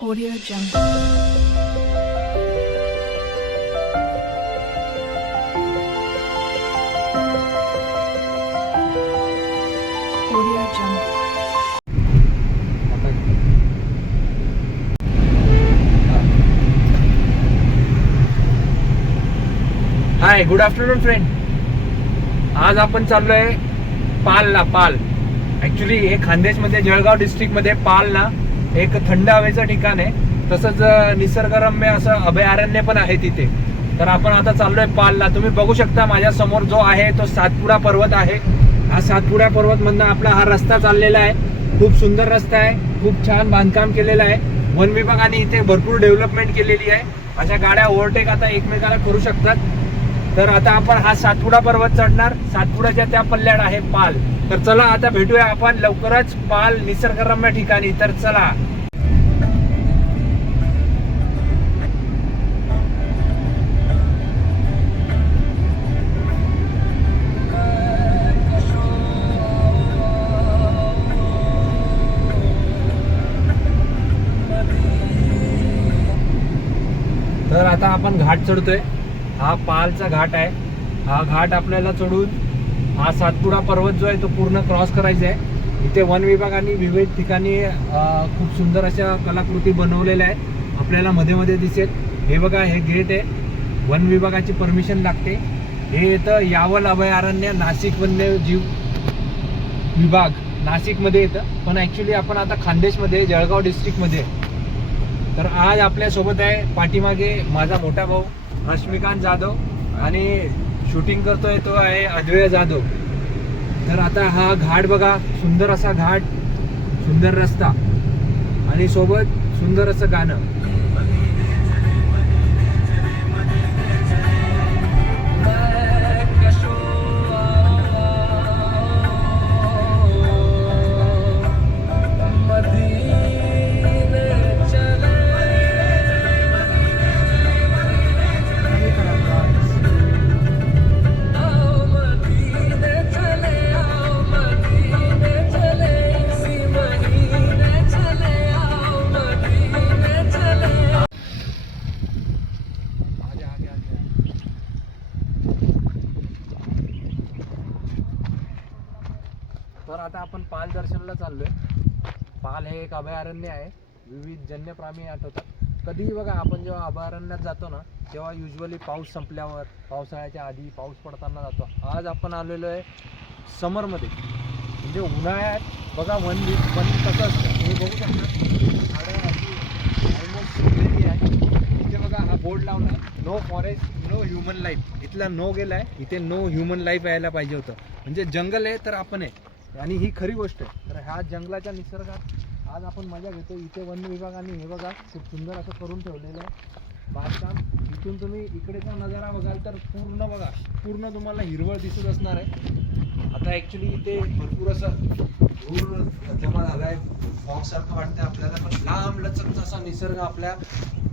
Audio Jungle. Hi good afternoon friend आज आपण चाललोय पालला पाल. ऍक्च्युली हे खानदेशमध्ये जळगाव डिस्ट्रिक्टमध्ये पाल ना एक थंड हवेचं ठिकाण आहे. तसंच निसर्गरम्य असं अभयारण्य पण आहे तिथे. तर आपण आता चाललोय पालला. तुम्ही बघू शकता माझ्यासमोर जो आहे तो सातपुडा पर्वत आहे. हा सातपुडा पर्वत मधनं आपला हा रस्ता चाललेला आहे. खूप सुंदर रस्ता आहे. खूप छान बांधकाम केलेलं आहे. वन विभागाने इथे भरपूर डेव्हलपमेंट केलेली आहे. अशा गाड्या ओव्हरटेक आता एकमेकाला करू शकतात. तर आता आपण हा सातपुडा पर्वत चढणार. सातपुडाच्या त्या पल्ल्याड आहे पाल. तर चला आता भेटूया आपण लवकरच पाल निसर्गरम्य ठिकाणी. तर चला. तर आता आपण घाट चढतोय. हा पालचा घाट आहे. हा घाट आपल्याला चढून हा सातपुडा पर्वत जो आहे तो पूर्ण क्रॉस करायचा आहे. इथे वन विभागाने विविध ठिकाणी खूप सुंदर अशा कलाकृती बनवलेल्या आहेत. आपल्याला मध्ये मध्ये दिसेल. हे बघा हे गेट आहे. वन विभागाची परमिशन लागते. हे येतं यावल अभयारण्य नाशिक वन्यजीव विभाग. नाशिकमध्ये येतं. पण ॲक्च्युली आपण आता खानदेशमध्ये जळगाव डिस्ट्रिक्टमध्ये तर आज आपल्यासोबत आहे पाठीमागे माझा मोठा भाऊ. रश्मिकांत जाधव आणि शूटिंग करतोय तो आहे अद्वैय जाधव. तर आता हा घाट बघा सुंदर असा घाट सुंदर रस्ता आणि सोबत सुंदर असं गाणं. फिरायला दर्शनाला चाललोय. पाल हे एक अभयारण्य आहे. विविध जन्य प्राणी आठवतात. कधीही बघा आपण जेव्हा अभयारण्यात जातो ना तेव्हा युजली पाऊस संपल्यावर पावसाळ्याच्या आधी पाऊस पडताना जातो. आज आपण आलेलो आहे समरमध्ये. म्हणजे उन्हाळ्यात बघा वन वीक वन कसं असतं. हे बघू शकता. झाडं आहे. इथे बघा हा बोर्ड लावला no forest no human life इथला नो गेला आहे इथे नो ह्युमन लाईफ यायला पाहिजे होतं. म्हणजे जंगल आहे तर आपण आहे. आणि ही खरी गोष्ट आहे. तर ह्या जंगलाच्या निसर्गात आज आपण मजा घेतो इथे वन विभागाने हे बघा खूप सुंदर असं करून ठेवलेलं आहे. बांधकाम इथून तुम्ही इकडेचा नजारा बघाल तर पूर्ण बघा पूर्ण तुम्हाला हिरवळ दिसत असणार आहे. आता ॲक्च्युली इथे भरपूर असं धूर जमा झाला आहे फॉगसारखं वाटतं आपल्याला पण लांब लचक असा निसर्ग आपल्या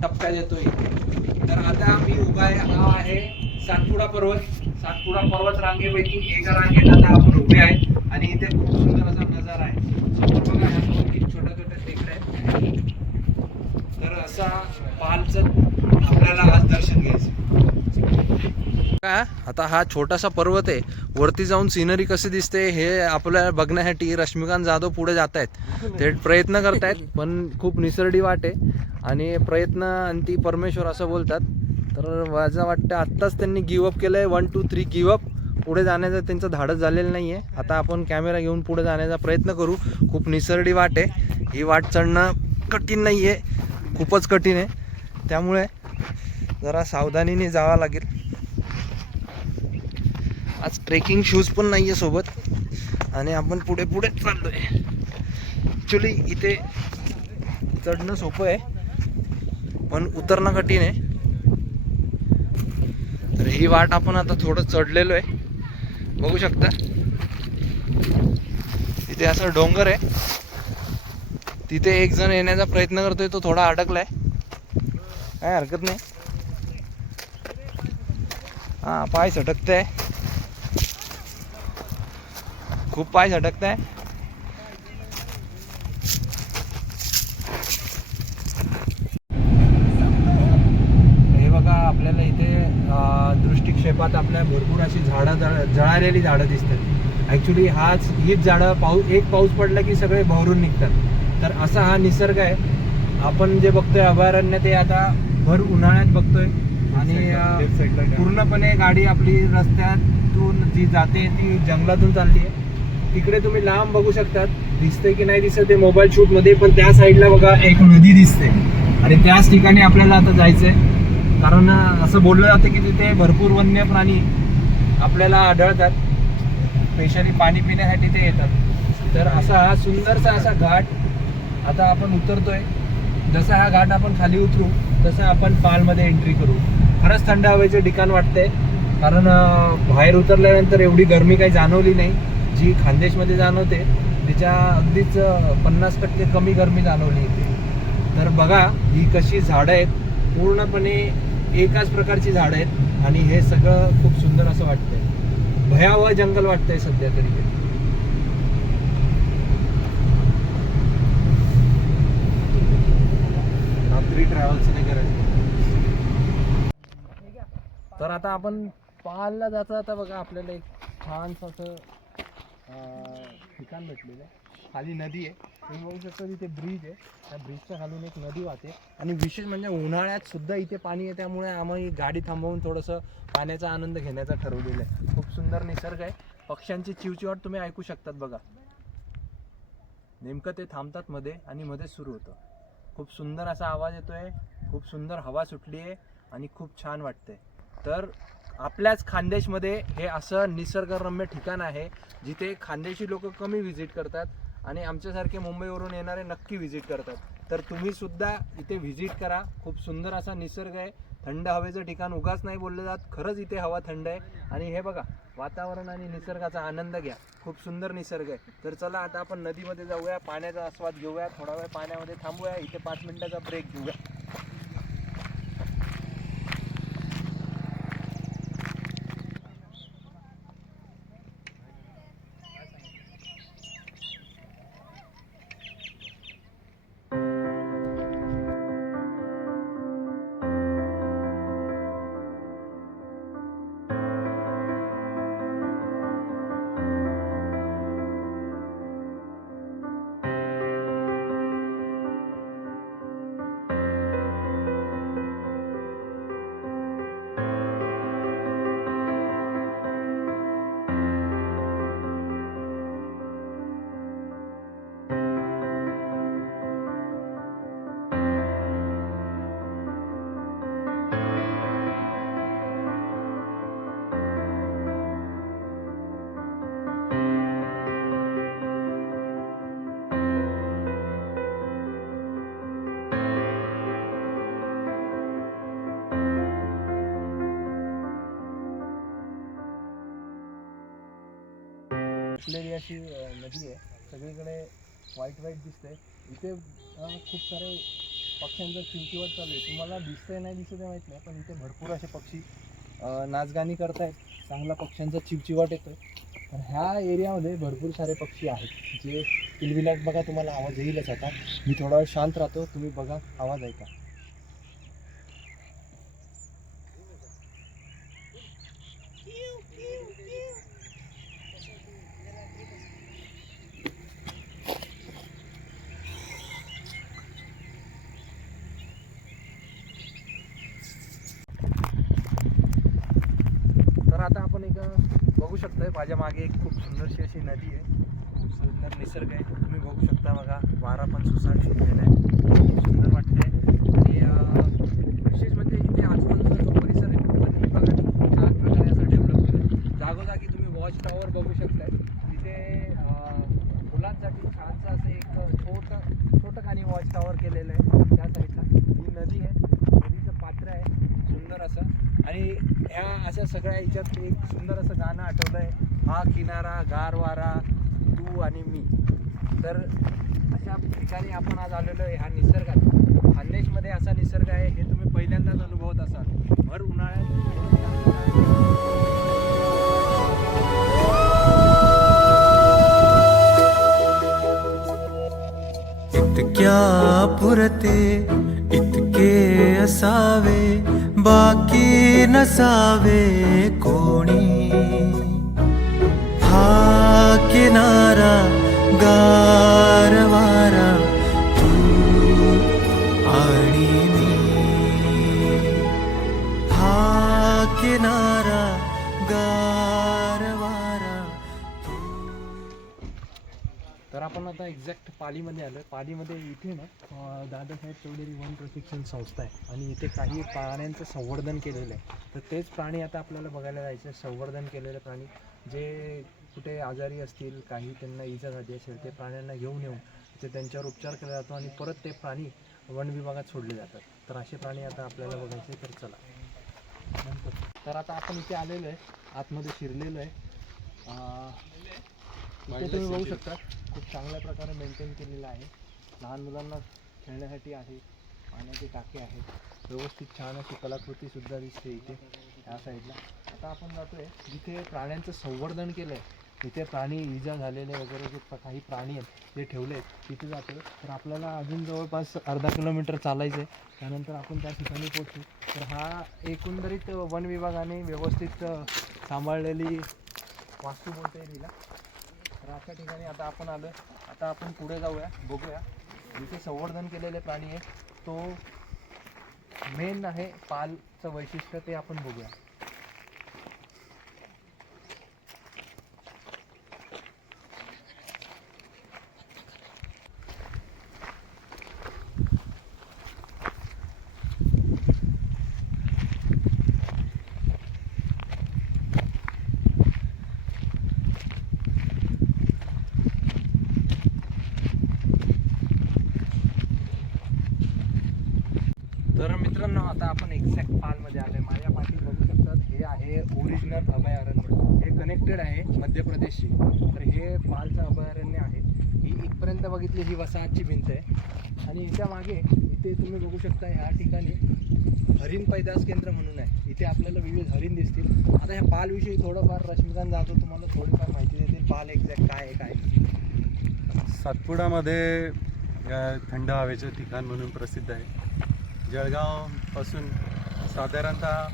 टप्प्यात येतोय. तर आता मी उभा आहे हा आहे सातपुडा पर्वत. सातपुडा पर्वत रांगेपैकी एका रांगेत आता आपण उभे आहे. आणि इथे खूप सुंदर असा नजारा आहे. समोर बघा ह्या छोट्या छोट्या टेकड्या आहेत. तर असा पालचं आपल्याला आज दर्शन घ्यायचं आता हा छोटासा पर्वत आहे. वरती जाऊन सिनरी कशी दिसते हे आपल्याला बघण्यासाठी रश्मिकांत जाधव पुढे जात आहेत. ते प्रयत्न करतायत पण खूप निसरडी वाट आहे. आणि प्रयत्न आणि ती परमेश्वर असं बोलतात. तर माझं वाटतं आत्ताच त्यांनी गिवअप केलं आहे वन टू थ्री गिवअप पुढे जाण्याचं त्यांचं धाडस झालेलं नाही आहे आता आपण कॅमेरा घेऊन पुढे जाण्याचा प्रयत्न करू. खूप निसरडी वाट आहे. ही वाट चढणं कठीण नाही आहे खूपच कठीण आहे. त्यामुळे जरा सावधानीने जावं लागेल. आज ट्रेकिंग शूज पण नाही आहे सोबत. आणि आपण पुढे पुढे आहे ॲक्च्युली इथे चढणं सोपं आहे. पण उतरणं कठीण आहे. तर ही वाट आपण आता थोडं चढलेलो आहे. बघू शकता. तिथे असं डोंगर आहे. तिथे एक जण येण्याचा प्रयत्न करतोय तो थोडा अडकलाय. काय हरकत नाही. हा पाय आहे खूप पाय सटकत आहे कपात आपल्या भरपूर अशी झाडं जळ जळालेली झाडं दिसतात. ॲक्च्युली हाच हीच झाडं पाऊस एक पाऊस पडला की सगळे भरून निघतात. तर असा हा निसर्ग आहे. आपण जे बघतोय अभयारण्य ते आता भर उन्हाळ्यात बघतोय. आणि पूर्णपणे गाडी आपली रस्त्यातून जी जाते ती जंगलातून चालली आहे तिकडे तुम्ही लांब बघू शकतात. दिसते की नाही दिसत ते मोबाईल शूटमध्ये पण त्या साईडला बघा एक नदी दिसते. आणि त्याच ठिकाणी आपल्याला आता जायचंय. कारण असं बोललं जातं की तिथे भरपूर वन्य प्राणी आपल्याला आढळतात. स्पेशली पाणी पिण्यासाठी ते येतात. तर असा हा सुंदरसा असा घाट आता आपण उतरतोय. जसा हा घाट आपण खाली उतरू तसं आपण पालमध्ये एंट्री करू. खरंच थंड हवेचं ठिकाण वाटते कारण बाहेर उतरल्यानंतर एवढी गरमी काही जाणवली नाही. जी खानदेशमध्ये जाणवते तिच्या अगदीच पन्नास टक्के कमी गरमी जाणवली इथे. तर बघा ही कशी झाडं आहेत. पूर्णपणे एकाच प्रकारची झाडं आहेत आणि हे सगळं खूप सुंदर असं वाटतंय. भयावह जंगल वाटतंय सध्या तरी ते. रात्री ट्रॅव्हल्स नाही करायचं तर आता आपण पाहायला जाता जाता बघा आपल्याला एक छानसं असं ठिकाण भेटलेलं आहे. खाली नदी आहे. तुम्ही बघू शकता तिथे ब्रिज आहे. त्या ब्रिजच्या खालून एक नदी वाहते. आणि विशेष म्हणजे उन्हाळ्यात सुद्धा इथे पाणी आहे त्यामुळे आम्ही गाडी थांबवून थोडंसं पाण्याचा आनंद घेण्याचा ठरवलेलं आहे. खूप सुंदर निसर्ग आहे. पक्ष्यांची चिवचिवाट तुम्ही ऐकू शकतात बघा. नेमकं ते थांबतात मध्ये आणि मध्ये सुरू होतं. खूप सुंदर असा आवाज येतोय. खूप सुंदर हवा सुटली आहे आणि खूप छान वाटते तर आपल्याच खानदेशमध्ये हे असं निसर्गरम्य ठिकाण आहे जिथे खानदेशी लोक कमी व्हिजिट करतात. आणि आमच्यासारखे मुंबईवरून येणारे नक्की व्हिजिट करतात. तर तुम्ही सुद्धा इथे व्हिजिट करा. खूप सुंदर असा निसर्ग आहे. थंड हवेचं ठिकाण उगाच नाही बोललं जात. खरंच इथे हवा थंड आहे. आणि हे बघा वातावरण आणि निसर्गाचा आनंद घ्या. खूप सुंदर निसर्ग आहे. तर चला आता आपण नदीमध्ये जाऊया. पाण्याचा आस्वाद घेऊया. थोडा वेळ पाण्यामध्ये थांबूया. इथे पाच मिनिटाचा ब्रेक घेऊया. सुटलेली अशी नदी आहे. सगळीकडे व्हाईट व्हाईट दिसते इथे खूप सारे पक्ष्यांचं चिवचिवाट चालू आहे. तुम्हाला दिसतंय नाही दिसत आहे माहीत नाही पण इथे भरपूर असे पक्षी नाचगाणी करतायत. चांगला पक्ष्यांचा चिवचिवाट येतोय. तर ह्या एरियामध्ये भरपूर सारे पक्षी आहेत. जे किलबिलाट बघा तुम्हाला आवाज येईलच आता. मी थोडा वेळ शांत राहतो. तुम्ही बघा आवाज ऐका तर आता आपण एक बघू शकताय माझ्या मागे एक खूप सुंदरशी अशी नदी आहे. खूप सुंदर निसर्ग आहे. तुम्ही बघू शकता बघा वारा पण सुसाट सुटलेला आहे. खूप सुंदर वाटते आणि विशेष म्हणजे इथे आजूबाजूचा जो परिसर आहे पण विभागाने खूप छान प्रकारे असं डेव्हलप केलं जागोजागी तुम्ही वॉच टॉवर बघू शकताय. तिथे मुलांसाठी छानसं असं एक छोटं छोटं खाणी वॉच टॉवर केलेलं आहे त्या साईडला ही नदी आहे. नदीचं पात्र आहे. सुंदर असं. आणि ह्या अशा सगळ्या ह्याच्यात एक सुंदर असं गाणं आठवलं आहे हा किनारा गार वारा तू आणि मी. तर अशा ठिकाणी आपण आज आलेलो आहे हा निसर्गात खान्देशमध्ये असा निसर्ग आहे हे तुम्ही पहिल्यांदाच अनुभवत असाल. भर उन्हाळ्यात इतक्या पुरते इतके असावे बाकी नसावे कोणी? हा गारवारा तू आणि मी. हा किनारा गारवारा तर आपण आता एक्झॅक्ट पालीमध्ये आलो पालीमध्ये इथे ना अं, दादासाहेब चौधरी वन प्रशिक्षण संस्था आहे. आणि इथे काही प्राण्यांचं संवर्धन केलेलं आहे. तर तेच प्राणी आता आपल्याला बघायला जायचं आहे. संवर्धन केलेले प्राणी. जे कुठे आजारी असतील काही त्यांना इजा झाली असेल ते प्राण्यांना घेऊन येऊन ते त्यांच्यावर उपचार केला जातो आणि परत ते प्राणी वन विभागात सोडले जातात. तर असे प्राणी आता आपल्याला बघायचे तर चला. नंतर तर आता आपण इथे आलेलो आहे आतमध्ये शिरलेलो आहे. इथे तुम्ही बघू शकता खूप चांगल्या प्रकारे मेंटेन केलेलं आहे. लहान मुलांना खेळण्यासाठी आहे पाण्याचे टाके आहेत. व्यवस्थित छान अशी कलाकृती सुद्धा दिसते इथे या साईडला आता आपण जातोय जिथे प्राण्यांचं संवर्धन केलं आहे तिथे प्राणी इजा झालेले वगैरे जे काही प्राणी आहेत ते ठेवले आहेत तिथे जातो तर आपल्याला अजून जवळपास अर्धा किलोमीटर चालायचं आहे त्यानंतर आपण त्या ठिकाणी पोहोचू. तर हा एकंदरीत वन विभागाने व्यवस्थित सांभाळलेली वास्तू बोलता येईल तर अशा ठिकाणी आता आपण आलो आता आपण पुढे जाऊया बघूया. जिथे संवर्धन केलेले प्राणी आहे तो मेन आहे पालचं वैशिष्ट्य ते आपण बघूया तर मित्रांनो आता आपण एक्झॅक्ट पालमध्ये आलो आहे माझ्या पाठी बघू शकतात हे आहे ओरिजिनल अभयारण्य हे कनेक्टेड आहे मध्य प्रदेशशी तर हे पालचं अभयारण्य आहे ही इथली ही वसाहतची भिंत आहे. आणि याच्या मागे इथे तुम्ही बघू शकता ह्या ठिकाणी हरिण पैदास केंद्र म्हणून आहे. इथे आपल्याला विविध हरिण दिसतील. आता ह्या पालविषयी थोडंफार रश्मिकांत जातो तुम्हाला थोडीफार माहिती देतील. पाल एक्झॅक्ट काय आहे काय सातपुडामध्ये थंड हवेचं ठिकाण म्हणून प्रसिद्ध आहे. जळगावपासून साधारणतः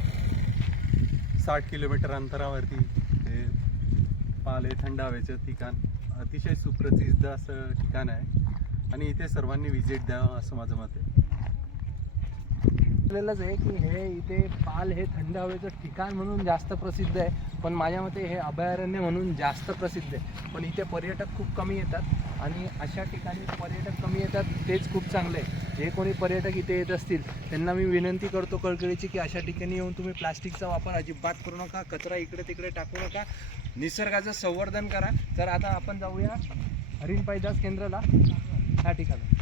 साठ किलोमीटर अंतरावरती हे पाल हे थंड हवेचं ठिकाण अतिशय सुप्रसिद्ध असं ठिकाण आहे. आणि इथे सर्वांनी व्हिजिट द्यावं असं माझं मत आहे. आपल्यालाच आहे की हे इथे पाल हे थंड हवेचं ठिकाण म्हणून जास्त प्रसिद्ध आहे. पण माझ्या मते हे अभयारण्य म्हणून जास्त प्रसिद्ध आहे. पण इथे पर्यटक खूप कमी येतात. आणि अशा ठिकाणी पर्यटक कमी येतात तेच खूप चांगले आहे. जे कोणी पर्यटक इथे येत असतील त्यांना मी विनंती करतो कळकळीची की अशा ठिकाणी येऊन तुम्ही प्लास्टिकचा वापर अजिबात करू नका कचरा इकडे तिकडे टाकू नका. निसर्गाचं संवर्धन करा. तर आता आपण जाऊया हरिण पैदास केंद्राला. ह्या ठिकाणी.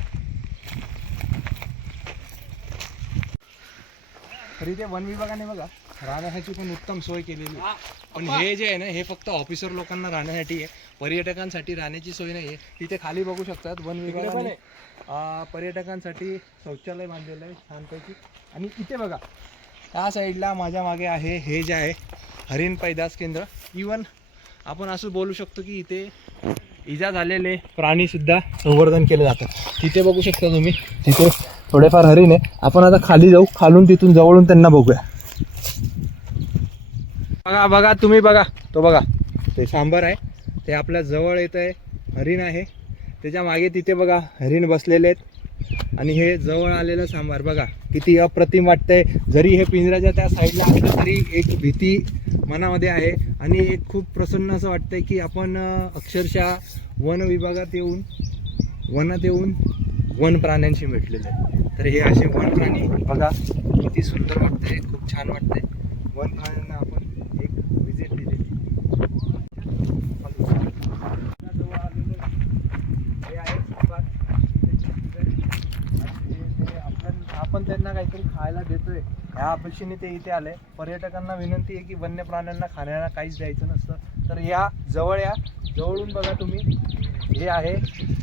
तर इथे वन विभागाने बघा राहण्यासाठी पण उत्तम सोय केलेली आहे. पण हे जे आहे ना हे फक्त ऑफिसर लोकांना राहण्यासाठी आहे. पर्यटकांसाठी राहण्याची सोय नाही आहे. तिथे खाली बघू शकतात वन विभागाने. पर्यटकांसाठी शौचालय बांधलेलं आहे छानपैकी. आणि इथे बघा त्या साईडला माझ्या मागे आहे हे जे आहे हरिण पैदास केंद्र. इवन आपण असं बोलू शकतो की इथे इजा झालेले प्राणीसुद्धा संवर्धन केले जातात तिथे बघू शकता तुम्ही तिथे थोडेफार हरिण आहे. आपण आता खाली जाऊ खालून तिथून जवळून त्यांना बघूया. बघा बघा तुम्ही बघा तो बघा ते सांबर आहे ते आपल्या जवळ येत आहे हरिण आहे. त्याच्यामागे तिथे बघा हरिण बसलेले आहेत. आणि हे जवळ आलेलं सांबार. बघा किती अप्रतिम वाटतंय. जरी हे पिंजऱ्याच्या त्या साईडला असलं तरी एक भीती मनामध्ये आहे. आणि एक खूप प्रसन्न असं वाटतंय की आपण अक्षरशः वन विभागात येऊन वनात येऊन वन प्राण्यांशी भेटलेलं आहे. तर हे असे वन प्राणी. बघा किती सुंदर वाटतंय. खूप छान वाटतंय. वन प्राण्यांना आपण एक विजिट दिलेली जवळ आलेलं हे आहे सांबार. आणि ते आपण त्यांना काहीतरी खायला देतोय. ह्या अपेक्षेने ते इथे आले. पर्यटकांना विनंती आहे की वन्य प्राण्यांना खाण्याला काहीच द्यायचं नसतं. तर या जवळ या. जवळून बघा तुम्ही. हे आहे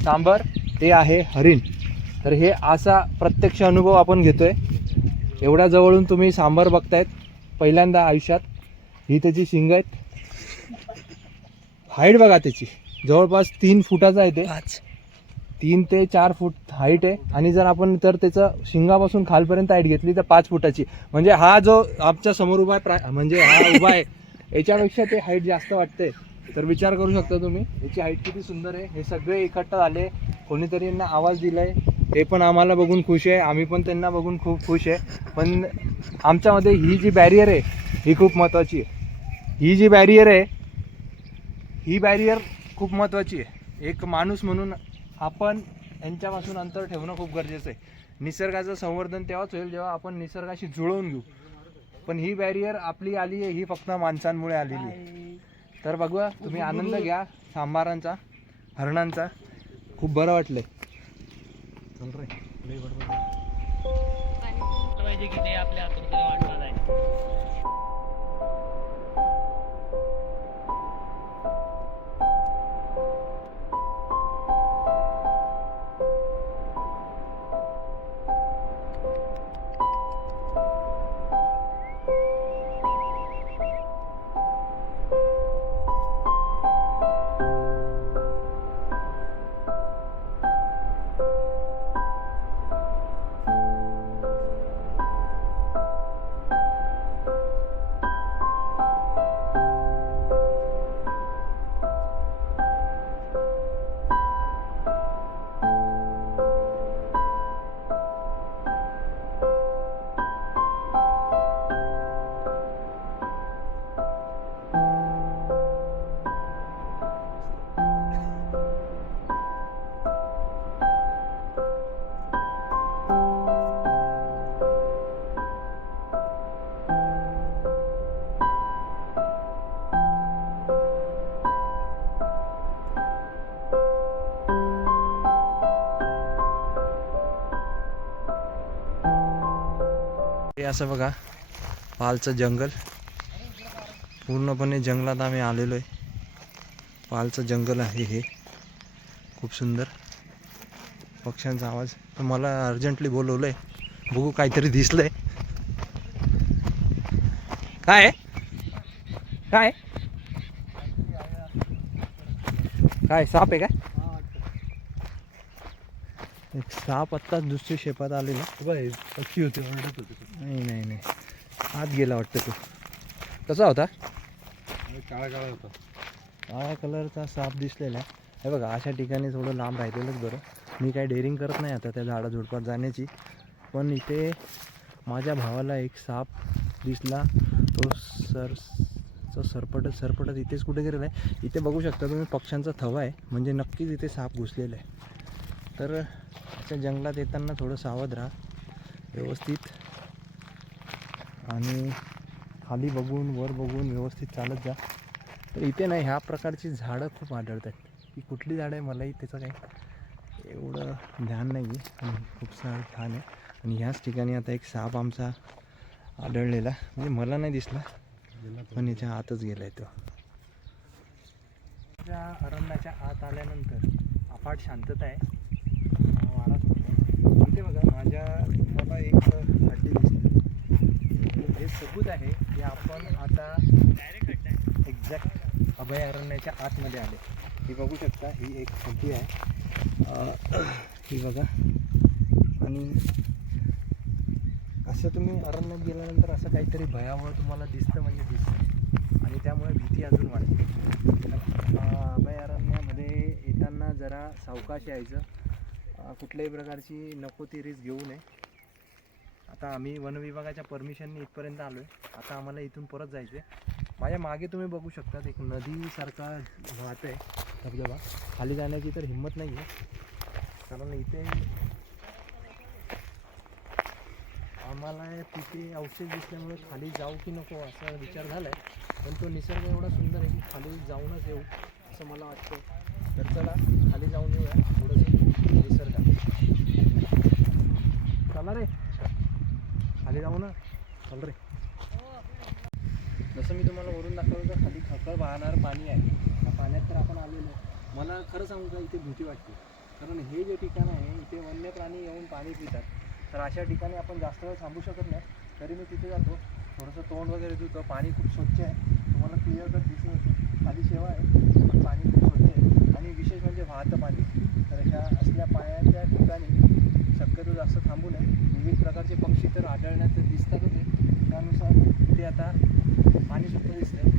सांबर. ते आहे हरिण. तर हे असा प्रत्यक्ष अनुभव आपण घेतोय. एवढ्या जवळून तुम्ही सांबर बघतायत. पहिल्यांदा आयुष्यात. ही त्याची शिंग आहेत. हाईट बघा त्याची. जवळपास तीन फुटाचा आहे ते. तीन ते चार फूट हाईट आहे. आणि जर आपण तर त्याचं शिंगापासून खालपर्यंत हाईट घेतली तर पाच फुटाची. म्हणजे हा जो आमच्यासमोर उभा आहे प्रा- म्हणजे हा उभा आहे याच्यापेक्षा ते हाईट जास्त वाटते तर विचार करू शकता तुम्ही याची हाईट किती सुंदर आहे. हे सगळे एकत्र आले कोणीतरी यांना आवाज दिलाय. ते पण आम्हाला बघून खुश आहे. आम्ही पण त्यांना बघून खूप खुश आहे. पण आमच्यामध्ये ही जी बॅरियर आहे ही खूप महत्त्वाची आहे. ही जी बॅरियर आहे ही बॅरियर खूप महत्त्वाची आहे. एक माणूस म्हणून आपण यांच्यापासून अंतर ठेवणं खूप गरजेचं आहे. निसर्गाचं संवर्धन तेव्हाच होईल जेव्हा आपण निसर्गाशी जुळवून घेऊ. पण ही बॅरियर आपली आली आहे ही फक्त माणसांमुळे आलेली आहे. तर बघूया तुम्ही आनंद घ्या सांबारांचा हरणांचा. खूप बरं वाटलंय. चल रे. पाहिजे की ते आपल्या असं बघा. पालचं जंगल. पूर्णपणे जंगलात आम्ही आलेलो आहे. पालचं जंगल आहे हे. खूप सुंदर. पक्ष्यांचा आवाज. तर मला अर्जंटली बोलवलं आहे बघू काहीतरी दिसलंय. काय? आहे? काय? काय साप आहे काय? एक साप आत्ताच दुसरी शेपात आलेला. पक्षी होते ओरडत होते. नाही नाही नाही. आत गेला वाटतं तो. कसा होता? काळा काळा होता. काळ्या कलरचा साप दिसलेला आहे. हे बघा अशा ठिकाणी थोडं लांब राहिलेलंच बरं. मी काही डेअरिंग करत नाही आता त्या झाडाझुडपात जाण्याची. पण इथे माझ्या भावाला एक साप दिसला. तो सर तो सरपटत सरपटत इथेच कुठे गेलेला आहे. इथे बघू शकता तुम्ही पक्ष्यांचा थवा आहे. म्हणजे नक्कीच इथे साप घुसलेला आहे. तर अशा जंगलात येताना थोडं सावध राहा. व्यवस्थित. आणि खाली बघून वर बघून व्यवस्थित चालत जा. तर इथे नाही ह्या प्रकारची झाडं खूप आढळतात. की कुठली झाडं आहे मलाही त्याचं काही एवढं ध्यान नाही आहे खूप सारं छान आहे. आणि ह्याच ठिकाणी आता एक साप आमचा आढळलेला. म्हणजे मला नाही दिसला पण याच्या आतच गेला आहे तो. त्या अरण्याच्या आत आल्यानंतर अफाट शांतता आहे. वारा सुटतो. बघा माझ्या मला एक सबूत आहे की आपण आता एक्झॅक्ट अभयारण्याच्या आतमध्ये आले. ही बघू शकता ही एक खड्डी आहे. ही बघा. आणि असं तुम्ही अरण्यात गेल्यानंतर असं काहीतरी भयावह तुम्हाला दिसतं म्हणजे दिसतं. आणि त्यामुळे भीती अजून वाढते. अभयारण्यामध्ये येताना जरा सावकाश यायचं. कुठल्याही प्रकारची नको ती रिस्क घेऊ नये. आता आम्ही वन विभागाच्या परमिशनने इथपर्यंत आलो आहे आता आम्हाला इथून परत जायचं आहे माझ्या मागे तुम्ही बघू शकता एक नदीसारखा वाहत आहे. धबधबा. खाली जाण्याची तर हिंमत नाही आहे कारण इथे आम्हाला तिथे औषध दिसल्यामुळे खाली जाऊ की नको असा विचार झाला आहे पण तो निसर्ग एवढा सुंदर आहे की खाली जाऊनच येऊ असं मला वाटतं तर चला खाली जाऊन येऊया थोडंसं निसर्गात. चला रे. खाली जाऊ ना. चल रे. जसं मी तुम्हाला वरून दाखवलं तर खाली खकळ वाहणार पाणी आहे. त्या पाण्यात तर आपण आलेलो आहे. मला खरं सांगू का इथे भीती वाटते. कारण हे जे ठिकाण आहे इथे वन्य प्राणी येऊन पाणी पितात. तर अशा ठिकाणी आपण जास्त वेळ थांबू शकत नाही. तरी मी तिथे जातो. थोडंसं तोंड वगैरे धुतो. पाणी खूप स्वच्छ आहे. तुम्हाला क्लिअर कट दिसून येते खाली सेवा आहे पण पाणी खूप होते आणि विशेष म्हणजे वाहतं पाणी. तर ह्या असल्या पाण्याच्या ठिकाणी शक्यतो जास्त थांबू नये. विविध प्रकारचे पक्षी तर आढळण्यात दिसतातच आहे त्यानुसार ते आता पाणी सुद्धा दिसतंय.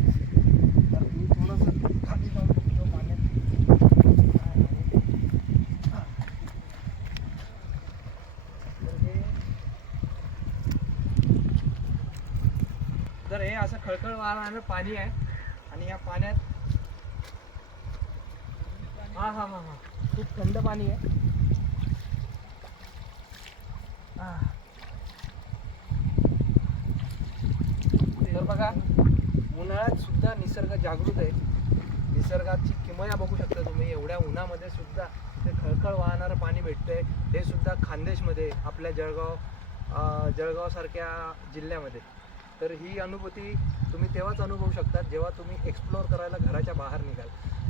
तर मी थोडंसं खाली जाऊन बघतो पाण्यात. तर हे तर हे असं खळखळ वाहणारं पाणी आहे. आणि या पाण्यात हा हा हा हा. खूप थंड पाणी आहे. तर बघा उन्हाळ्यात सुद्धा निसर्ग जागृत आहे. निसर्गाची किमया बघू शकता तुम्ही. एवढ्या उन्हामध्ये सुद्धा ते खळखळ वाहणारं पाणी भेटतंय. हे सुद्धा खानदेशमध्ये आपल्या जळगाव जळगावसारख्या जिल्ह्यामध्ये. तर ही अनुभूती तुम्ही तेव्हाच अनुभवू शकता जेव्हा तुम्ही एक्सप्लोअर करायला घराच्या बाहेर निघाल.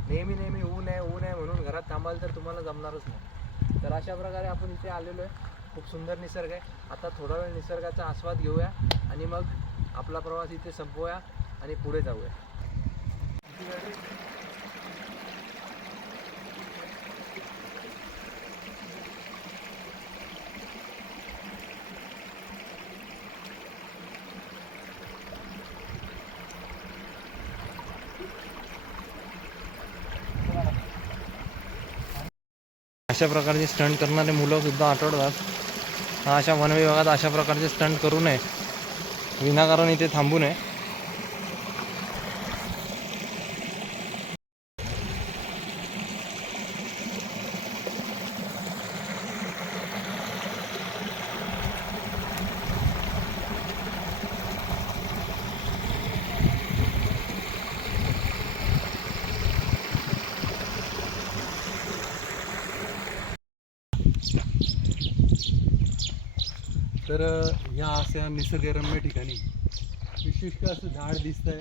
नेहमी नेहमी ऊन आहे ऊन आहे म्हणून घरात थांबाल तर तुम्हाला जमणारच नाही. तर अशा प्रकारे आपण इथे आलेलो आहे. खूप सुंदर निसर्ग आहे. आता थोडा वेळ निसर्गाचा आस्वाद घेऊया आणि मग आपला प्रवास इथे संपवूया आणि पुढे जाऊया. अशा प्रकारचे स्टंट करणारे मुलंसुद्धा आठवतात अशा वन विभागात अशा प्रकारचे स्टंट करू नये. विनाकारण इथे थांबू नये. तर या अशा निसर्गरम्य ठिकाणी विशिष्ट असं झाड दिसतंय.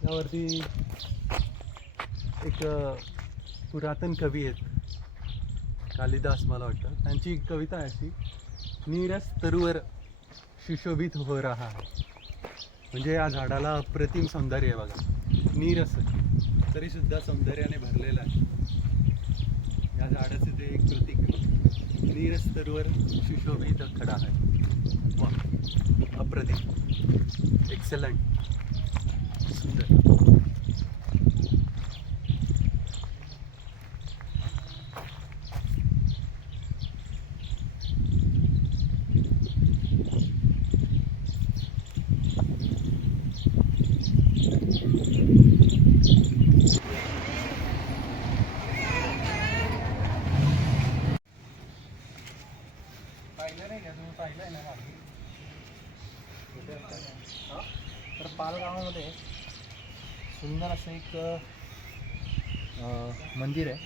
त्यावरती एक पुरातन कवी आहेत. कालिदास मला वाटतं. त्यांची कविता आहे अशी. नीरस तरुवर सुशोभित हो रहा है. म्हणजे या झाडाला अप्रतिम सौंदर्य आहे बघा. नीरस. तरीसुद्धा तरी सुद्धा सौंदर्याने भरलेलं आहे. या झाडाचे ते एक प्रतीक मंदिर नीरस सुशोभित खडा आहे. वा अप्रतिम. एक्सलंट सुंदर पाहिलं नाही का तुम्ही पाहिलं आहे ना मागे? हा? तर पालगावामध्ये सुंदर असं एक मंदिर आहे.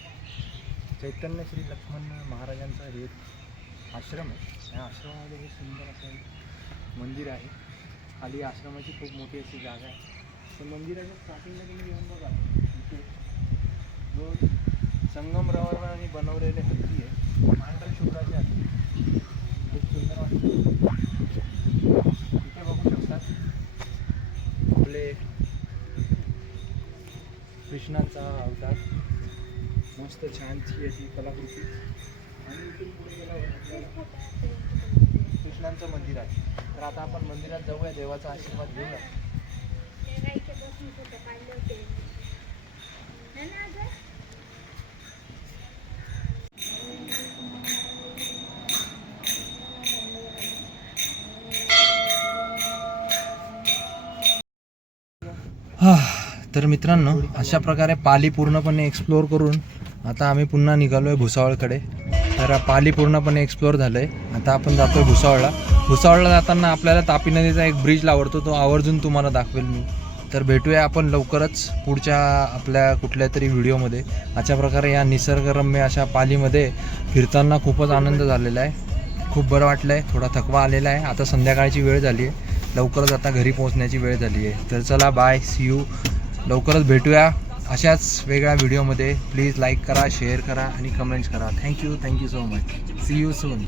चैतन्य श्री लक्ष्मण महाराजांचा हे एक आश्रम आहे. या आश्रमामध्ये हे सुंदर असं एक मंदिर आहे. खाली आश्रमाची खूप मोठी अशी जागा आहे. तर मंदिराच्या स्टार्टिंगला तुम्ही येऊन बघा. इथे जो संगमरवराने बनवलेले हत्ती आहे पांढऱ्या शुभ्राचे हत्ती. खूप सुंदर वाटते. इथे बघू शकतात आपले कृष्णांचा अवतार. मस्त छानची अशी कलाकृती. आणि इथून पुढे गेल्यावर कृष्णांचं मंदिर आहे. तर आता आपण मंदिरात जाऊया देवाचा आशीर्वाद घेऊया. तर मित्रांनो अशा प्रकारे पाली पूर्णपणे एक्सप्लोअर करून आता आम्ही पुन्हा निघालो आहे भुसावळकडे. तर पाली पूर्णपणे एक्सप्लोअर झालं आहे आता आपण जातो आहे भुसावळला. भुसावळला जाताना आपल्याला तापी नदीचा एक ब्रिज आवडतो तो आवर्जून तुम्हाला दाखवेल मी. तर भेटूया आपण लवकरच पुढच्या आपल्या कुठल्या तरी व्हिडिओमध्ये. अशा प्रकारे या निसर्गरम्य अशा पालीमध्ये फिरताना खूपच आनंद झालेला आहे. खूप बरं वाटलं आहे थोडा थकवा आलेला आहे. आता संध्याकाळची वेळ झाली आहे लवकरच आता घरी पोहोचण्याची वेळ झाली आहे तर चला बाय सी यू लवकरच भेटूया अशाच वेगळ्या व्हिडिओमध्ये प्लीज लाईक करा शेअर करा आणि कमेंट्स करा. Thank you thank you so much see you soon